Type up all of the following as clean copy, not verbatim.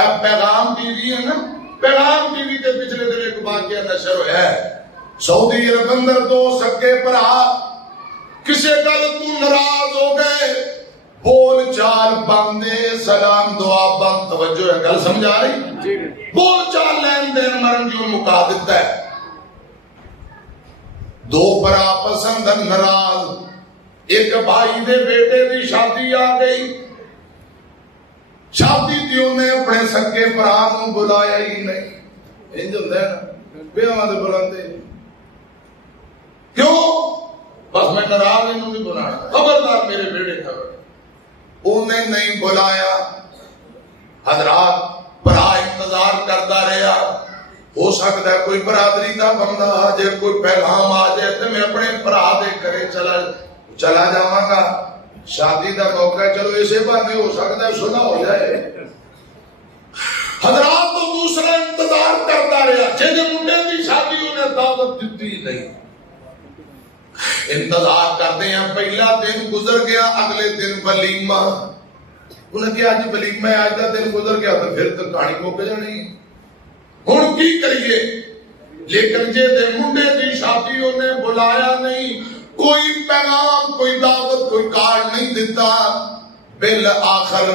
اب پیغام T V ہے نا، پیغام ٹی وی کے پچھلے دن ایک واقعہ نشر ہوا ہے، سعودی عرب اندر دو سکے بھرا کسی گل تو ناراض ہو گئے، بول چال بندے سلام دعا بند، توجہ ہے گل سمجھا رہی، بول چال لین دین مرن جو مکا دیتا ہے، دو برا پسند ناراض، ایک بھائی دے بیٹے دی شادی آ گئی، شادی تھی انہیں اپنے سکے پرانوں بلایا ہی نہیں، انج ہوتا ہے نا بیاواں دے بلاندے کیوں؟ بس میں ناراض انہوں نہیں بلانا، خبردار میرے بیٹے خبر، انہیں نہیں بلایا، حضرات برا انتظار کرتا رہا، ہو سکتا ہے کوئی برادری کا بندہ آ جائے، کوئی پیغام آ جائے تو میں اپنے برا دے کرے چلا جاواں گا، شادی کا موقع ہے، چلو اسے بہانے ہو سکتا ہے صلح ہو جائے۔ حضرات تو دوسرا انتظار کرتا رہا، جن منڈے کی شادی انہیں دعوت دیتی نہیں، انتظار کرتے ہیں، پہلا دن گزر گیا، اگلے دن ولیمہ، انہیں کہا آج ولیمہ ہے، آج کا دن گزر گیا تو پھر تو کہانی موقع جانی ہوں کی کریے، لیکن جے دے منڈے کی شادی انہیں بلایا نہیں، کوئی پیغام کوئی دعوت کوئی کارڈ نہیں دیتا، بالآخر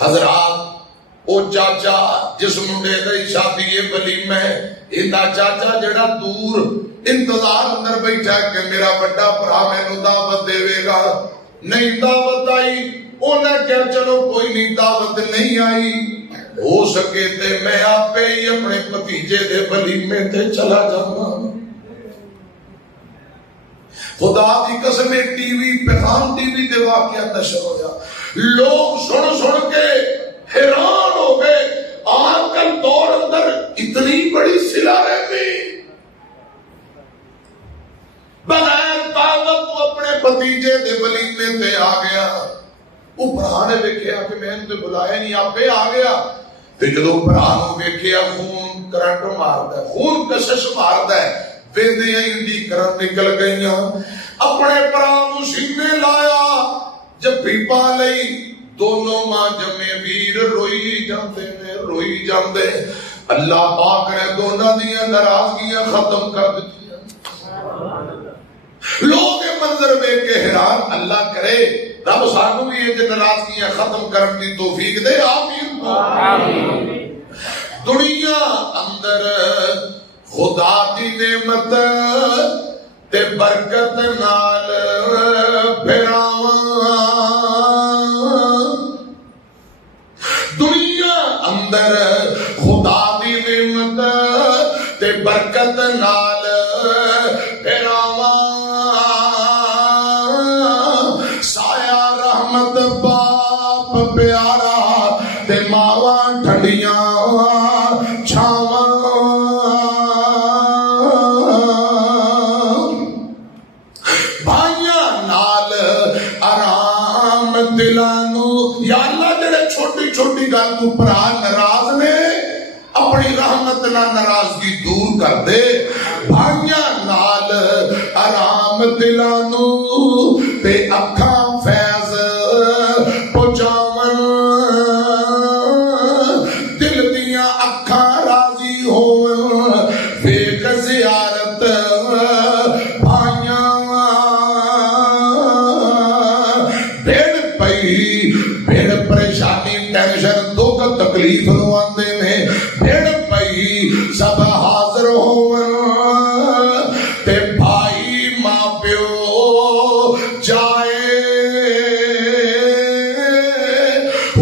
حضرات او چاچا جس منڈے دی شادی ہے ولیمہ ہے، اندا چاچا جڑا دور انتظار اندر بیٹھا کہ میرا بڑا بھرا مینوں دعوت دے گا، نہیں دعوت آئی، انہیں کہا چلو کوئی نہیں دعوت نہیں آئی، ہو سکے تے میں آپ ہی اپنے بھتیجے دے ولیمے تے چلا جاؤں، خدا دی قسم ٹی وی پیغام ٹی وی دے واقعہ نشر ہویا، لوگ سن کے حیران ہو گئے، آج کل دور اندر اتنی بڑی صلہ رحمی، بغیر دعوت کو اپنے بھتیجے دے ولیمے تے آ گیا، وہ برا نے ویکھیا کہ میں نے بلایا نہیں، آپ آ گیا، پھر جدو برا نو ویکھیا خون کرنٹ ماردا ہے، خون کشش ماردا ہے، ویندیاں ہی کرن نکل گئیاں، اپنے برا نو سینے لایا، جب پا لئی، دونوں ماں جمے ویر روئی جاندے، اللہ پاک نے دونوں دیاں ناراضگیاں ختم کر دتی، لوگ منظر میں کے حیران، اللہ کرے رب سانو بھی یہ ناراضگیاں ختم کرن دی توفیق دے، آمین۔ دنیا اندر خدا دی نعمت تے برکت نال پھراواں، دنیا اندر خدا دی نعمت تے برکت نال پھراواں، سایہ رحمت باپ پیارا تے ماواں ٹھنڈیاں چھاواں، بھائیاں نال آرام دلانو، یا اللہ جڑے چھوٹی چھوٹی گل تو پرا ناراض نے اپنی رحمت نہ ناراضگی دور کر دے، بھائیاں نال آرام دلانو تے اکھاں فیض پہنچاون، دل دیاں اکھاں راضی ہون، ویکھ زیارت بھائیاں، بھیڑ پریشانی ٹینشن دکھ تکلیف نو آندے نے، بھیڑ پئی سب حاضر ہون، تے بھائی ماں پیو جائے،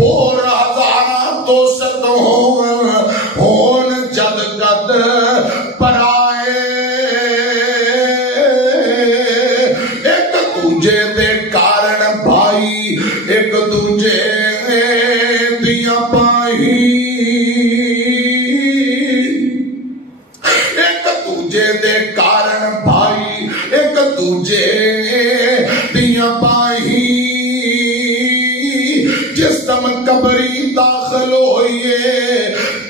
اور ہزاراں دوست ہون جد قد پرائے، ایک دوجے دے کارن بھائی ایک دوجے دیاں پائی، ایک دوجے دے کارن بھائی ایک دوجے دیاں پائی، جس دم قبری داخل ہوئیے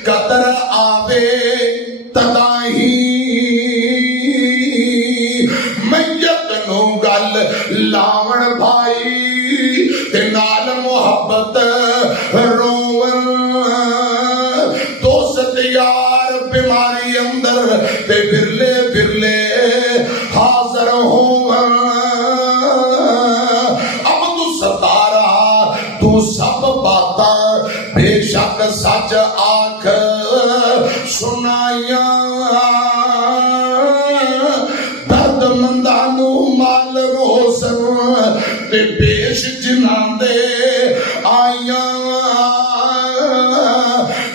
قدر آوے تدائی، میت نو گل لاون بھائی تے نال محبت رون، دیواری اندر تے برلے برلے حاضر ہوں اب تو ستارا تو سب باتاں بے شک سچ آکھ سنائیاں درد مندانو مال روزن تے پیش جنان دے آئیاں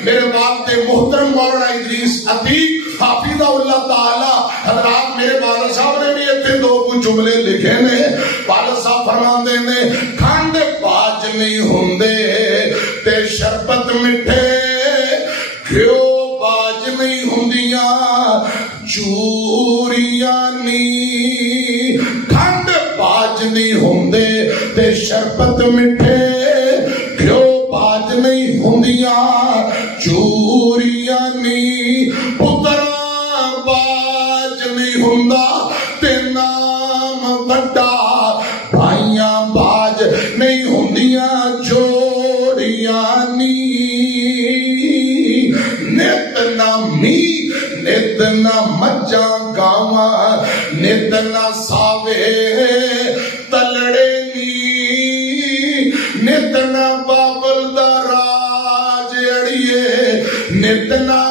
میرے والد محترم مولانا ادریس عتیق حافظہ اللہ تعالی حضرات میرے والد صاحب نے بھی اتنے دو کچھ جملے لکھے نے والد صاحب فرماندے نے کھانڈ باج نہیں ہوندے تے شربت مٹھے کیوں باج نہیں ہوندیاں چوریاں نی کھانڈ باج نہیں ہوندے تے شربت مٹھے کیوں باج نہیں ہوندیاں چوریاں نی پترا باج نہیں ہوندا تے نام بڑا بھائیاں باج نہیں ہوندیاں جوڑیاں نی نت نہ می نت نہ مجھاں گاواں نت نہ ساوے تلڑے نی نت نہ بابل دا راج اڑیے نت نہ